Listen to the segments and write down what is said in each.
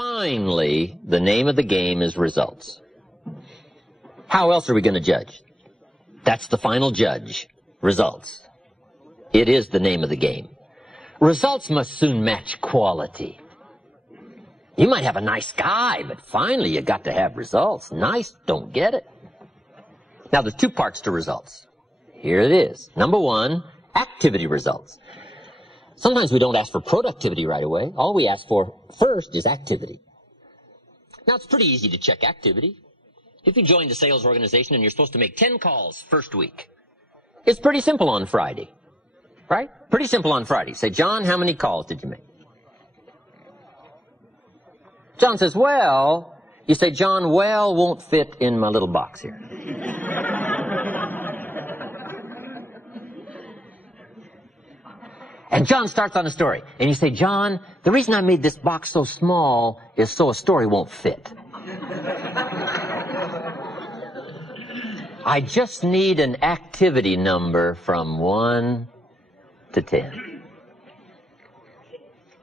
finally, the name of the game is results. How else are we going to judge? That's the final judge. Results. It is the name of the game. Results must soon match quality. You might have a nice guy, but finally you got to have results. Nice don't get it. Now there's two parts to results. Here it is. Number one, activity results. Sometimes we don't ask for productivity right away. All we ask for first is activity. Now it's pretty easy to check activity. If you joined a sales organization and you're supposed to make 10 calls first week, it's pretty simple on Friday, right? Pretty simple on Friday. Say, John, how many calls did you make? John says, well, you say, John, well won't fit in my little box here. And John starts on a story. And you say, John, the reason I made this box so small is so a story won't fit. I just need an activity number from 1 to 10.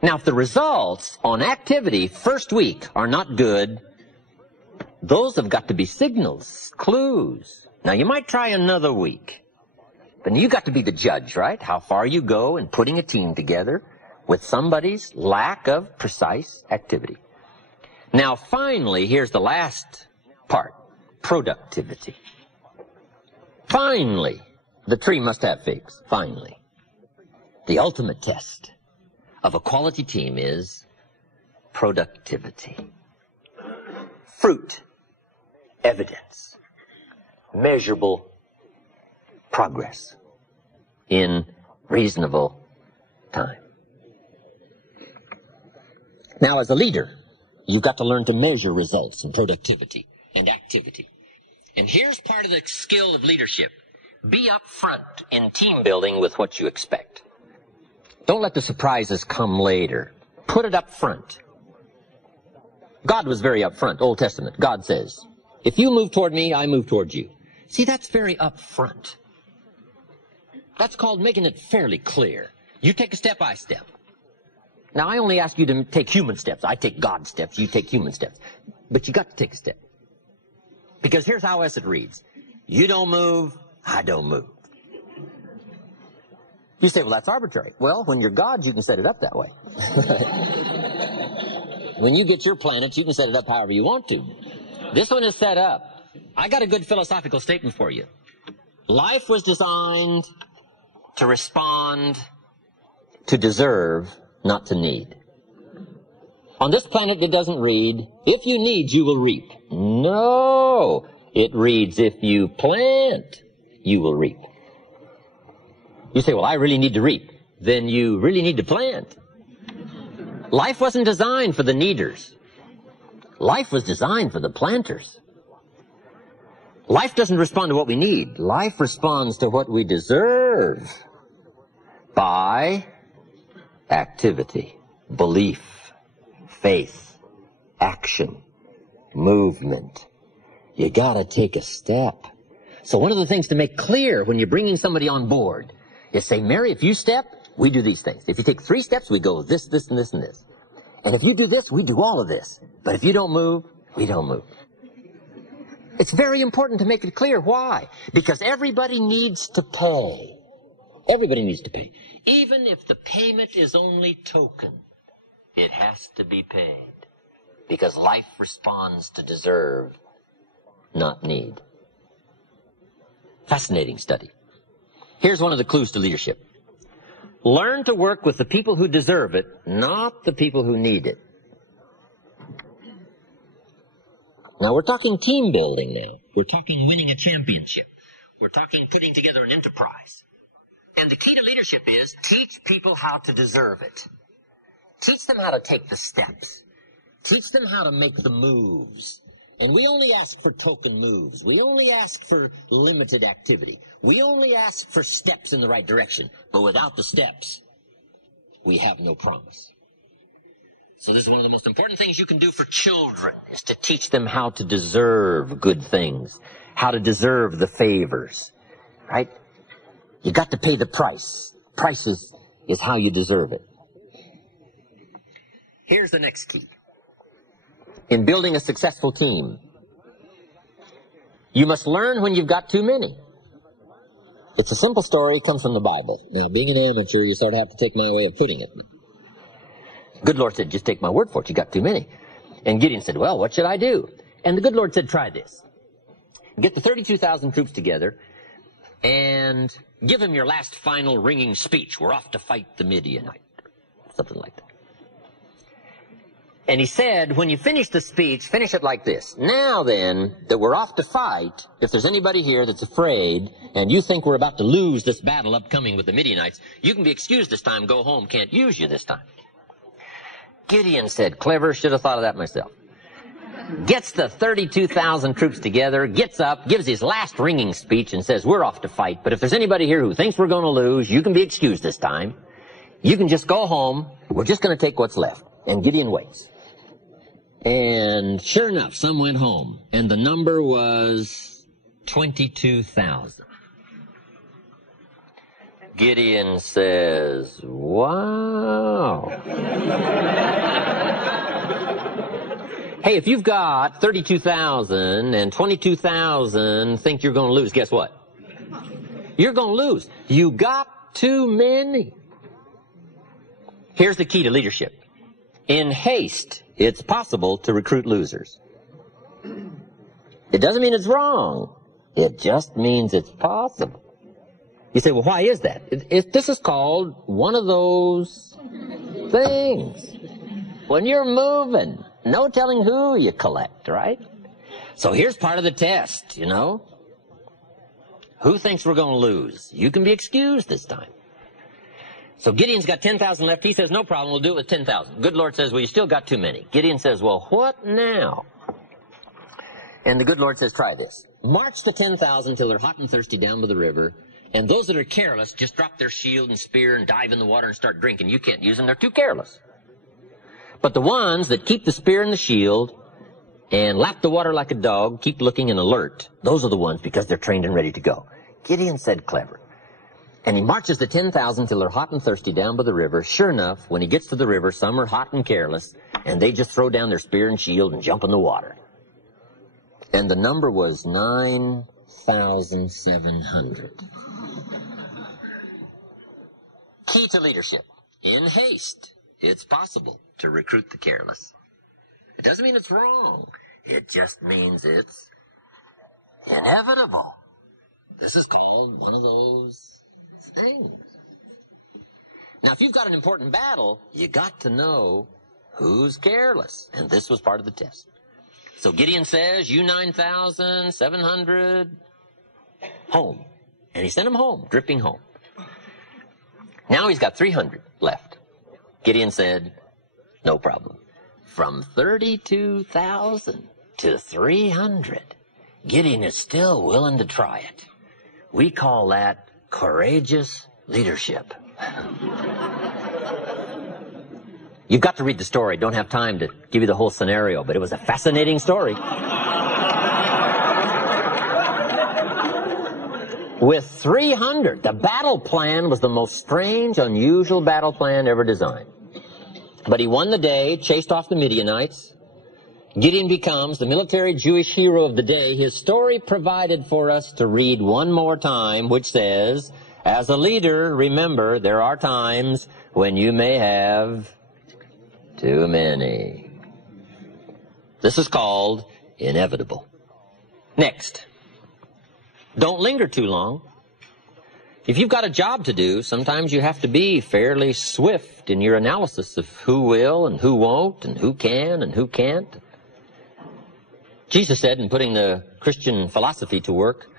Now, if the results on activity first week are not good, those have got to be signals, clues. Now, you might try another week. But you got to be the judge, right? How far you go in putting a team together with somebody's lack of precise activity. Now, finally, here's the last part, productivity. Finally, the tree must have figs. Finally. The ultimate test of a quality team is productivity. Fruit, evidence, measurable progress in reasonable time. Now, as a leader, you've got to learn to measure results in productivity and activity. And here's part of the skill of leadership. Be upfront in team building with what you expect. Don't let the surprises come later. Put it up front. God was very upfront. Old Testament. God says, if you move toward me, I move toward you. See, that's very upfront. That's called making it fairly clear. You take a step, I step. Now, I only ask you to take human steps. I take God steps, you take human steps. But you got to take a step. Because here's how else it reads. You don't move, I don't move. You say, well, that's arbitrary. Well, when you're God, you can set it up that way. When you get your planets, you can set it up however you want to. This one is set up. I got a good philosophical statement for you. Life was designed to respond, to deserve, not to need. On this planet, it doesn't read, if you need, you will reap. No, it reads, if you plant, you will reap. You say, well, I really need to reap. Then you really need to plant. Life wasn't designed for the needers. Life was designed for the planters. Life doesn't respond to what we need. Life responds to what we deserve by activity, belief, faith, action, movement. You gotta take a step. So one of the things to make clear when you're bringing somebody on board is say, Mary, if you step, we do these things. If you take 3 steps, we go this, this, and this, and this. And if you do this, we do all of this. But if you don't move, we don't move. It's very important to make it clear. Why? Because everybody needs to pay. Everybody needs to pay. Even if the payment is only token, it has to be paid. Because life responds to deserve, not need. Fascinating study. Here's one of the clues to leadership. Learn to work with the people who deserve it, not the people who need it. Now, we're talking team building now. We're talking winning a championship. We're talking putting together an enterprise. And the key to leadership is teach people how to deserve it. Teach them how to take the steps. Teach them how to make the moves. And we only ask for token moves. We only ask for limited activity. We only ask for steps in the right direction. But without the steps, we have no promise. So this is one of the most important things you can do for children, is to teach them how to deserve good things, how to deserve the favors, right? You got to pay the price. Price is how you deserve it. Here's the next key. in building a successful team. You must learn when you've got too many. It's a simple story, comes from the Bible. Now, being an amateur, you sort of have to take my way of putting it. Good Lord said, just take my word for it, you got too many. And Gideon said, well, what should I do? And the good Lord said, try this. Get the 32,000 troops together and give them your last final ringing speech. We're off to fight the Midianite. Something like that. And he said, when you finish the speech, finish it like this. Now then, that we're off to fight, if there's anybody here that's afraid, and you think we're about to lose this battle upcoming with the Midianites, you can be excused this time, go home, can't use you this time. Gideon said, clever, should have thought of that myself. Gets the 32,000 troops together, gets up, gives his last ringing speech, and says, we're off to fight, but if there's anybody here who thinks we're going to lose, you can be excused this time. You can just go home, we're just going to take what's left. And Gideon waits. And sure enough, some went home, and the number was 22,000. Gideon says, wow. Hey, if you've got 32,000 and 22,000 think you're going to lose, guess what? You're going to lose. You got too many. Here's the key to leadership. In haste, it's possible to recruit losers. It doesn't mean it's wrong. It just means it's possible. You say, well, why is that? This is called one of those things. When you're moving, no telling who you collect, right? So here's part of the test, you know. Who thinks we're going to lose? You can be excused this time. So Gideon's got 10,000 left. He says, no problem, we'll do it with 10,000. Good Lord says, well, you still got too many. Gideon says, well, what now? And the good Lord says, try this. March the 10,000 till they're hot and thirsty down by the river, and those that are careless just drop their shield and spear and dive in the water and start drinking. You can't use them, they're too careless. But the ones that keep the spear and the shield and lap the water like a dog, keep looking and alert, those are the ones because they're trained and ready to go. Gideon said, clever. And he marches the 10,000 till they're hot and thirsty down by the river. Sure enough, when he gets to the river, some are hot and careless, and they just throw down their spear and shield and jump in the water. And the number was 9,700. Key to leadership. In haste, it's possible to recruit the careless. It doesn't mean it's wrong. It just means it's inevitable. This is called one of those things. Now, if you've got an important battle, you got to know who's careless. And this was part of the test. So Gideon says, you 9,700, home. And he sent them home, dripping home. Now he's got 300 left. Gideon said, no problem. From 32,000 to 300, Gideon is still willing to try it. We call that courageous leadership. You've got to read the story. Don't have time to give you the whole scenario, but it was a fascinating story. With 300, the battle plan was the most strange, unusual battle plan ever designed. But he won the day, chased off the Midianites. Gideon becomes the military Jewish hero of the day. His story provided for us to read one more time, which says, as a leader, remember, there are times when you may have too many. This is called inevitable. Next, don't linger too long. If you've got a job to do, sometimes you have to be fairly swift in your analysis of who will and who won't and who can and who can't. Jesus said, in putting the Christian philosophy to work,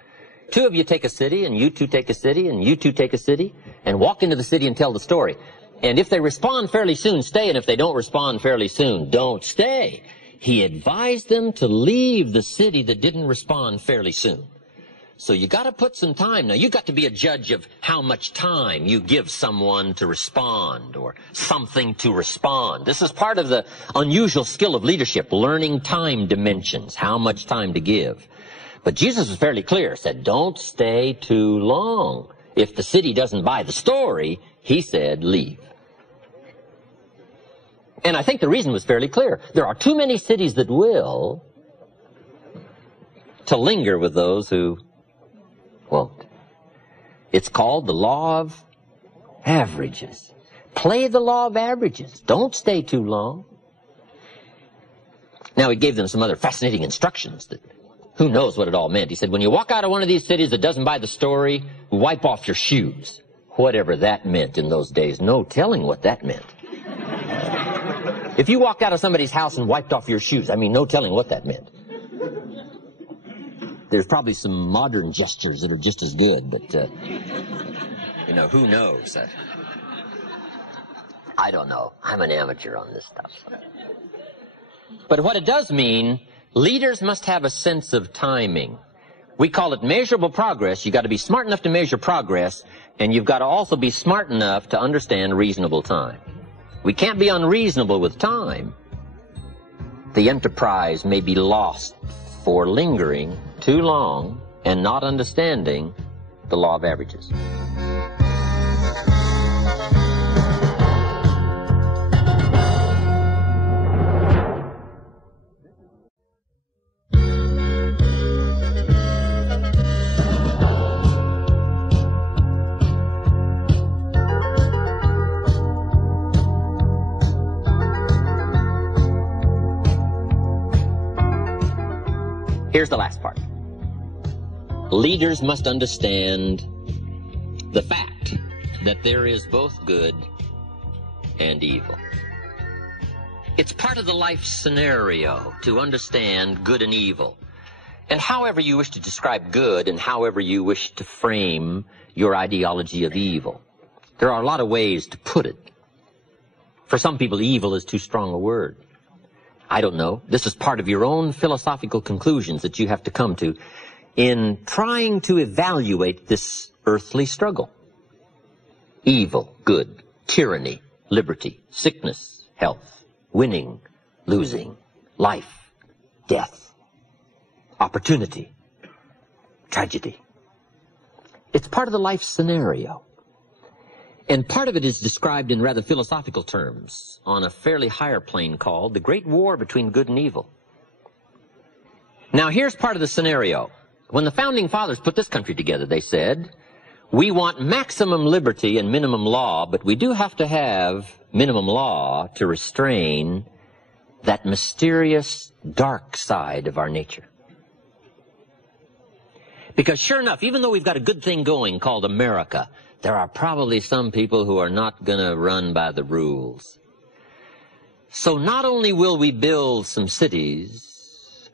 two of you take a city, and you two take a city, and you two take a city, and walk into the city and tell the story. And if they respond fairly soon, stay, and if they don't respond fairly soon, don't stay. He advised them to leave the city that didn't respond fairly soon. So you got to put some time. Now, you got to be a judge of how much time you give someone to respond or something to respond. This is part of the unusual skill of leadership, learning time dimensions, how much time to give. But Jesus was fairly clear, said, don't stay too long. If the city doesn't buy the story, he said, leave. And I think the reason was fairly clear. There are too many cities that will to linger with those who won't. It's called the law of averages. Play the law of averages. Don't stay too long. Now, he gave them some other fascinating instructions that who knows what it all meant. He said, when you walk out of one of these cities that doesn't buy the story, wipe off your shoes. Whatever that meant in those days, no telling what that meant. If you walked out of somebody's house and wiped off your shoes, I mean, no telling what that meant. There's probably some modern gestures that are just as good, but, you know, who knows? I don't know. I'm an amateur on this stuff. But what it does mean, leaders must have a sense of timing. We call it measurable progress. You've got to be smart enough to measure progress, and you've got to also be smart enough to understand reasonable time. We can't be unreasonable with time. The enterprise may be lost for lingering too long and not understanding the law of averages. Here's the last part. Leaders must understand the fact that there is both good and evil. It's part of the life scenario to understand good and evil. And however you wish to describe good and however you wish to frame your ideology of evil, there are a lot of ways to put it. For some people, evil is too strong a word. I don't know. This is part of your own philosophical conclusions that you have to come to in trying to evaluate this earthly struggle. Evil, good, tyranny, liberty, sickness, health, winning, losing, life, death, opportunity, tragedy. It's part of the life scenario. And part of it is described in rather philosophical terms on a fairly higher plane called the Great War between good and evil. Now, here's part of the scenario. When the Founding Fathers put this country together, they said, we want maximum liberty and minimum law, but we do have to have minimum law to restrain that mysterious dark side of our nature. Because sure enough, even though we've got a good thing going called America, there are probably some people who are not going to run by the rules. So not only will we build some cities,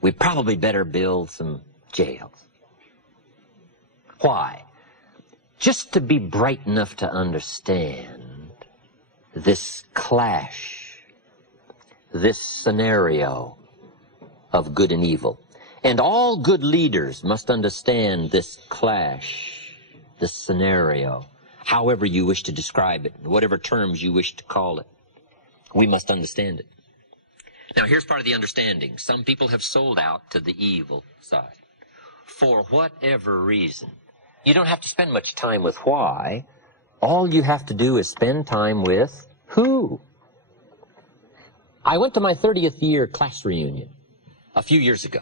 we probably better build some jails. Why? Just to be bright enough to understand this clash, this scenario of good and evil. And all good leaders must understand this clash, this scenario, however you wish to describe it, whatever terms you wish to call it. We must understand it. Now, here's part of the understanding. Some people have sold out to the evil side for whatever reason. You don't have to spend much time with why. All you have to do is spend time with who. I went to my 30th year class reunion a few years ago.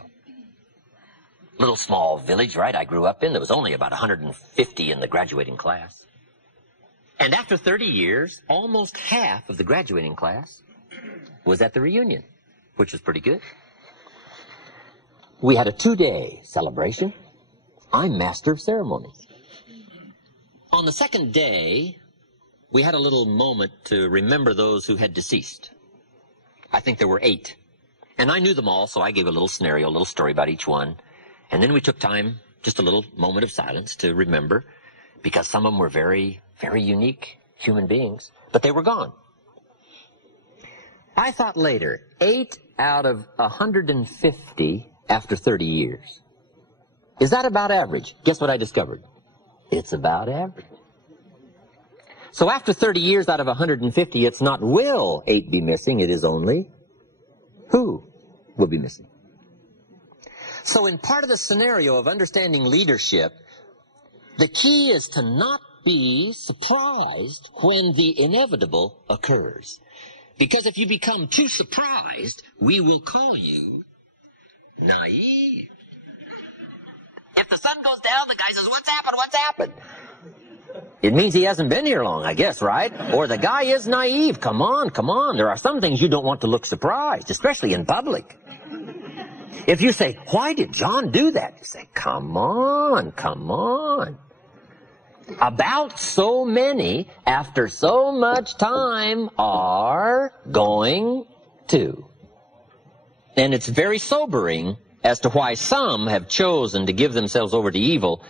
Little small village, right, I grew up in. There was only about 150 in the graduating class. And after 30 years, almost half of the graduating class was at the reunion, which was pretty good. We had a 2-day celebration. I'm master of ceremonies. On the second day, we had a little moment to remember those who had deceased. I think there were 8. And I knew them all, so I gave a little scenario, a little story about each one. And then we took time, just a little moment of silence to remember, because some of them were very, very unique human beings, but they were gone. I thought later, 8 out of 150 after 30 years. Is that about average? Guess what I discovered? It's about average. So after 30 years out of 150, it's not will 8 be missing, it is only who will be missing. So in part of the scenario of understanding leadership, the key is to not be surprised when the inevitable occurs. Because if you become too surprised, we will call you naive. If the sun goes down, the guy says, "What's happened? What's happened?" It means he hasn't been here long, I guess, right? Or the guy is naive. Come on, come on. There are some things you don't want to look surprised, especially in public. If you say, "Why did John do that?" You say, "Come on, come on." About so many, after so much time, are going to. And it's very sobering as to why some have chosen to give themselves over to evil,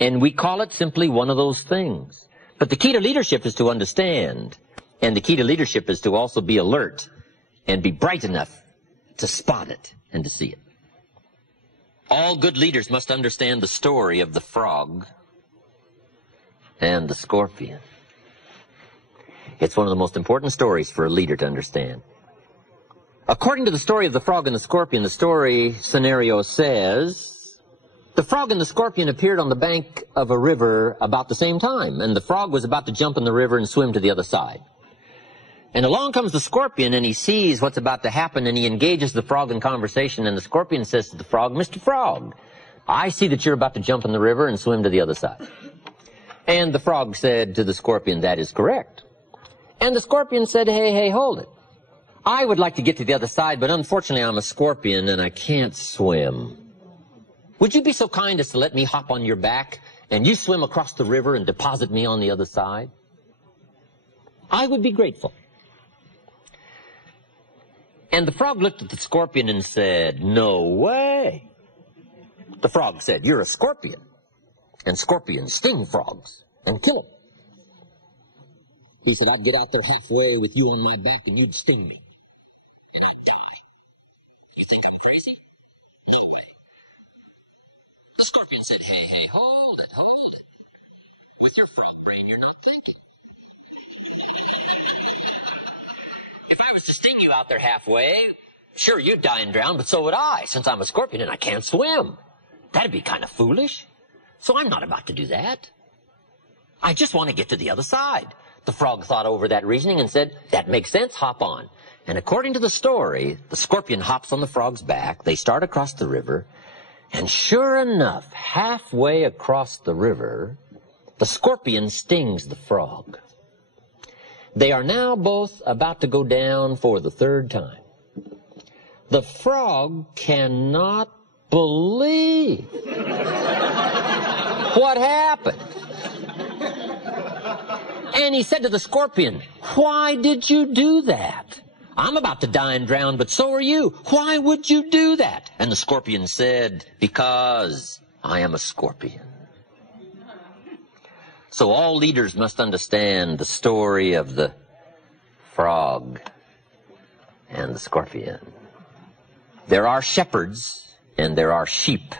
and we call it simply one of those things. But the key to leadership is to understand, and the key to leadership is to also be alert and be bright enough to spot it and to see it. All good leaders must understand the story of the frog and the scorpion. It's one of the most important stories for a leader to understand. According to the story of the frog and the scorpion, the story scenario says, the frog and the scorpion appeared on the bank of a river about the same time, and the frog was about to jump in the river and swim to the other side. And along comes the scorpion, and he sees what's about to happen, and he engages the frog in conversation, and the scorpion says to the frog, "Mr. Frog, I see that you're about to jump in the river and swim to the other side." And the frog said to the scorpion, "That is correct." And the scorpion said, Hey, hold it. I would like to get to the other side, but unfortunately I'm a scorpion and I can't swim. Would you be so kind as to let me hop on your back and you swim across the river and deposit me on the other side? I would be grateful. And the frog looked at the scorpion and said, "No way." The frog said, "You're a scorpion, and scorpions sting frogs and kill them." He said, "I'd get out there halfway with you on my back and you'd sting me, and I'd die. You think I'm crazy? No way." The scorpion said, Hey, hold it. With your frog brain, you're not thinking. If I was to sting you out there halfway, sure, you'd die and drown, but so would I, since I'm a scorpion and I can't swim. That'd be kind of foolish. So I'm not about to do that. I just want to get to the other side. The frog thought over that reasoning and said, "That makes sense, hop on." And according to the story, the scorpion hops on the frog's back, they start across the river, and sure enough, halfway across the river, the scorpion stings the frog. They are now both about to go down for the third time. The frog cannot believe what happened. And he said to the scorpion, "Why did you do that? I'm about to die and drown, but so are you. Why would you do that?" And the scorpion said, "Because I am a scorpion." So all leaders must understand the story of the frog and the scorpion. There are shepherds, and there are sheep,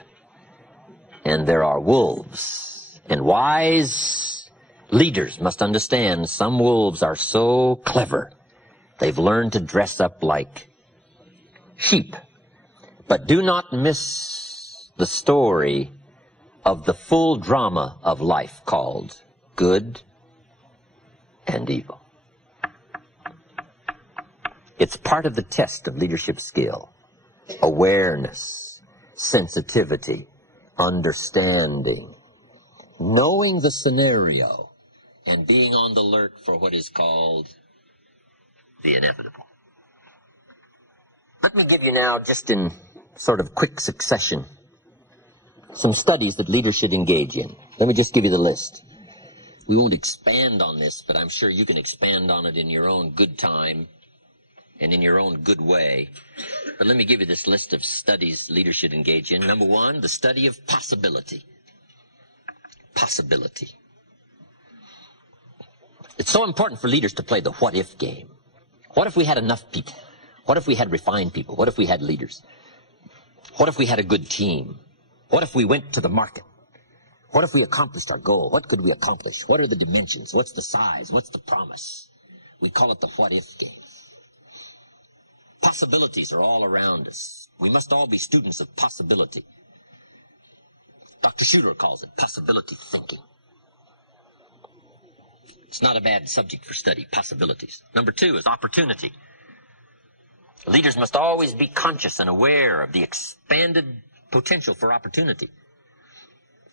and there are wolves. And wise leaders must understand some wolves are so clever, they've learned to dress up like sheep. But do not miss the story of the full drama of life called good and evil. It's part of the test of leadership skill. Awareness, sensitivity, understanding, knowing the scenario, and being on the alert for what is called the inevitable. Let me give you now, just in sort of quick succession, some studies that leaders should engage in. Let me just give you the list. We won't expand on this, but I'm sure you can expand on it in your own good time and in your own good way. But let me give you this list of studies leaders should engage in. Number one, the study of possibility. Possibility. It's so important for leaders to play the what-if game. What if we had enough people? What if we had refined people? What if we had leaders? What if we had a good team? What if we went to the market? What if we accomplished our goal? What could we accomplish? What are the dimensions? What's the size? What's the promise? We call it the what-if game. Possibilities are all around us. We must all be students of possibility. Dr. Schuler calls it possibility thinking. It's not a bad subject for study, possibilities. Number 2 is opportunity. Leaders must always be conscious and aware of the expanded potential for opportunity.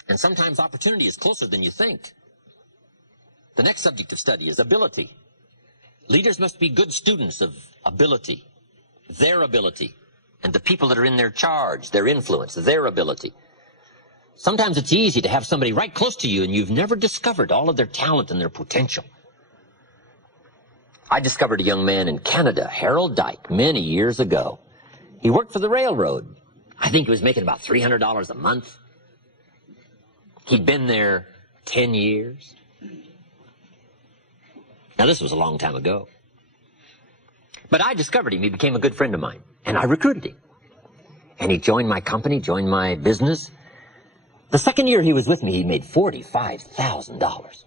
And sometimes opportunity is closer than you think. The next subject of study is ability. Leaders must be good students of ability, their ability, and the people that are in their charge, their influence, their ability. Sometimes it's easy to have somebody right close to you and you've never discovered all of their talent and their potential. I discovered a young man in Canada, Harold Dyke, many years ago. He worked for the railroad. I think he was making about $300 a month. He'd been there 10 years. Now, this was a long time ago. But I discovered him. He became a good friend of mine. And I recruited him. And he joined my company, joined my business. The second year he was with me, he made $45,000.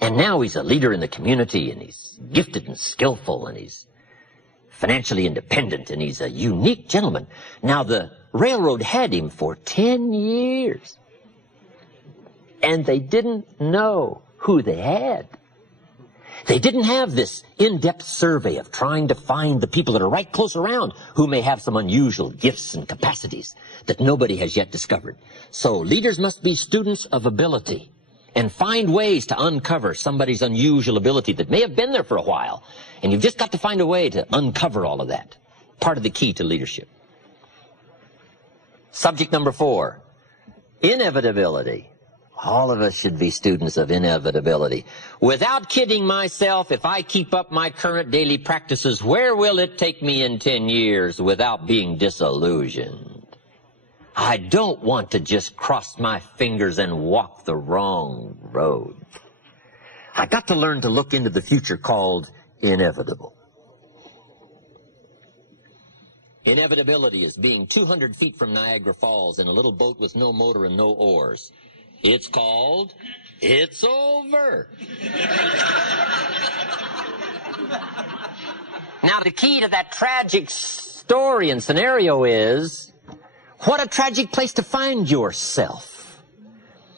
And now he's a leader in the community, and he's gifted and skillful, and he's financially independent, and he's a unique gentleman. Now, the railroad had him for 10 years. And they didn't know who they had. They didn't have this in-depth survey of trying to find the people that are right close around who may have some unusual gifts and capacities that nobody has yet discovered. So leaders must be students of ability and find ways to uncover somebody's unusual ability that may have been there for a while. And you've just got to find a way to uncover all of that. Part of the key to leadership. Subject number 4, inevitability. All of us should be students of inevitability. Without kidding myself, if I keep up my current daily practices, where will it take me in 10 years without being disillusioned? I don't want to just cross my fingers and walk the wrong road. I got to learn to look into the future called inevitable. Inevitability is being 200 feet from Niagara Falls in a little boat with no motor and no oars. It's called, it's over. Now, the key to that tragic story and scenario is, what a tragic place to find yourself.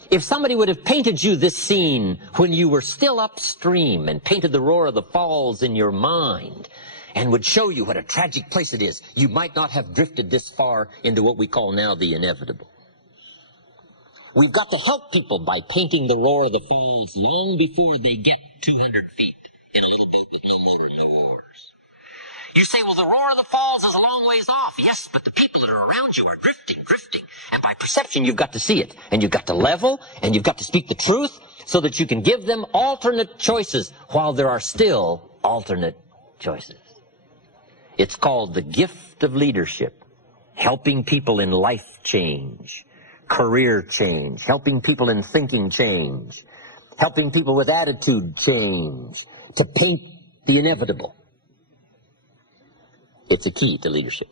If somebody would have painted you this scene when you were still upstream and painted the roar of the falls in your mind and would show you what a tragic place it is, you might not have drifted this far into what we call now the inevitable. We've got to help people by painting the roar of the falls long before they get 200 feet in a little boat with no motor and no oars. You say, well, the roar of the falls is a long ways off. Yes, but the people that are around you are drifting. And by perception, you've got to see it. And you've got to level, and you've got to speak the truth so that you can give them alternate choices while there are still alternate choices. It's called the gift of leadership, helping people in life change, career change, helping people in thinking change, helping people with attitude change, to paint the inevitable. It's a key to leadership.